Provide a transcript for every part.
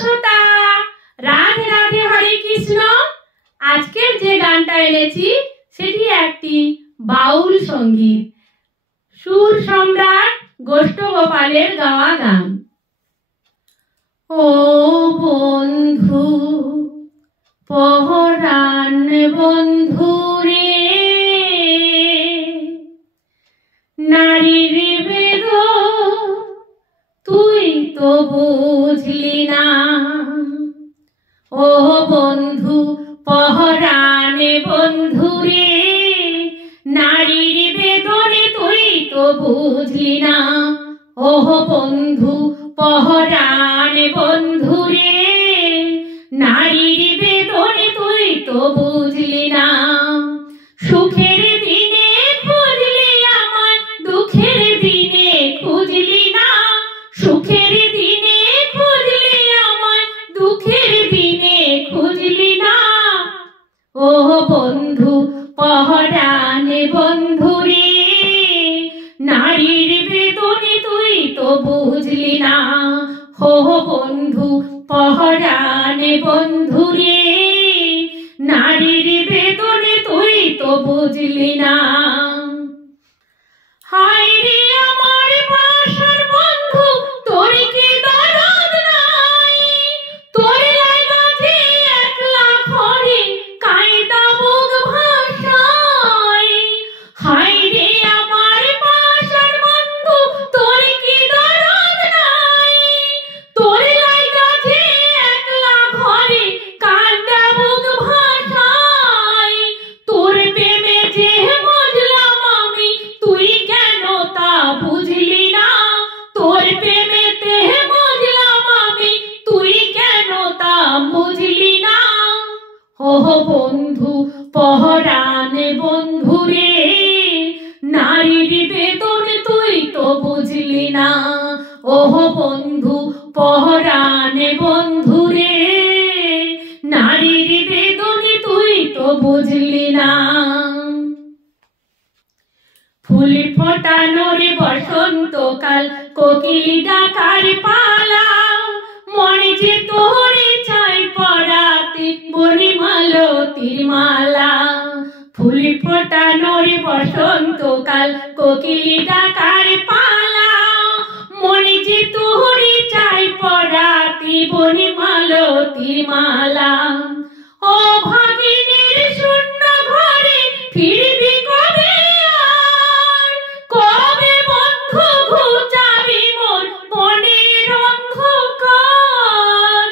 শ্রোতা, রাধে রাধে, হরে কৃষ্ণ। আজকের যে গানটা এনেছি সেটি একটি বাউল সঙ্গীত, সুর সম্রাট গোষ্ঠ গোপালের গাওয়া গান। ও বন্ধু পহরান বন্ধু রে, নারীর বেদন তুই তো বুঝলি না। ও বন্ধু পহরানে বন্ধু রে, নারীর বেদনে তুই তো বুঝলি না। ও বন্ধু পহরানে বন্ধু রে, নারীর বেদনে তুই তো বুঝলি না। সুখের দিনে খুঁজলি আমায়, দুঃখের দিনে খুঁজলি না। সুখের দিনে খুঁজলি আমায়, দুঃখের দিনে খুঁজলি না। ও বন্ধু পহরানে বন্ধু রে, নারীর বেদনে তুই তো বুঝলি না। ও বন্ধু পহরানে বন্ধু রে, নারীর বেদনে তুই তো বুঝলি না। হায় রে আমার পাশার বন্ধু, তোর কি দরদ নাই? তোর লাগা যে একলা ঘরে কায়দা বুক ভাষায়। হায় রে আমার পাশার বন্ধু, তোর কি দরদ নাই? তোর লাগা যে একলা ঘরে কায়দা বুক ভাষায়। তোর প্রেমে যে মজলাম আমি, তুই কেন তা বুঝলি না। তোর প্রেমেতে মজলাম আমি, তুই কেন তা বুঝলি না। ও বন্ধু পহরানে বন্ধু রে, নারীর বেদনে তুই তো বুঝলি না। ও বন্ধু পহরানে বন্ধু রে, নারীর বেদনে তুই তো বুঝলি না। ফুল ফোটানোর বসন্তকাল, কোকিল ডাকার পালা, মনে যে তোরে চাই পরাতে বনিমালতির মালা। ফুল ফোটানোর বসন্তকাল, কোকিল ডাকার পালা, মনে যে তোরে চাই পরাতে বনিমালতির মালা। ও ভাগিনীর শূন্য ঘরে ফিরবি কবে আর? কবে বন্ধু ঘুচাবি মোর মনের অন্ধকার?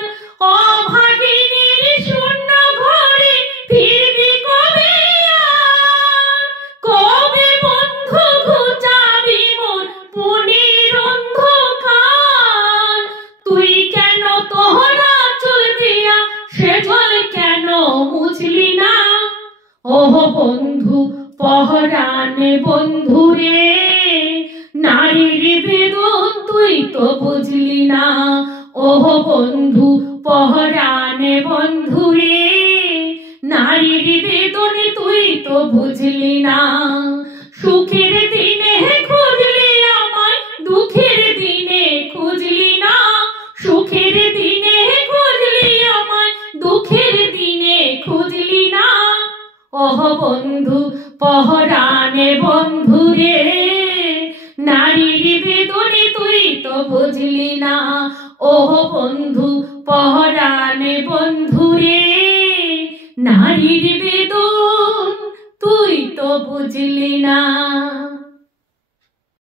ও ভাগিনীর শূন্য ঘরে ফিরবি কবে আর? কবে বন্ধু ঘুচাবি মোর মনের অন্ধকার? তুই কেন তোহরা চুল দিয়া সে জল কেন মুছলি না। ও বন্ধু পহরানে বন্ধু রে, নারীর বেদন তুই তো বুঝলি না। ও বন্ধু পহরানে বন্ধু রে, নারীর বেদনে তুই তো বুঝলি না। সুখের দিনে খুঁজলি আমায়, দুঃখের দিনে খুঁজলি না। সুখের দিনে খুঁজলি আমায়, দুঃখের দিনে খুঁজলি না। ও বন্ধু পহরানে বন্ধু রে, নারীর বেদনে তুই তো বুঝলি না। ও বন্ধু পহরানে বন্ধু রে, নারীর বেদন তুই তো বুঝলি না।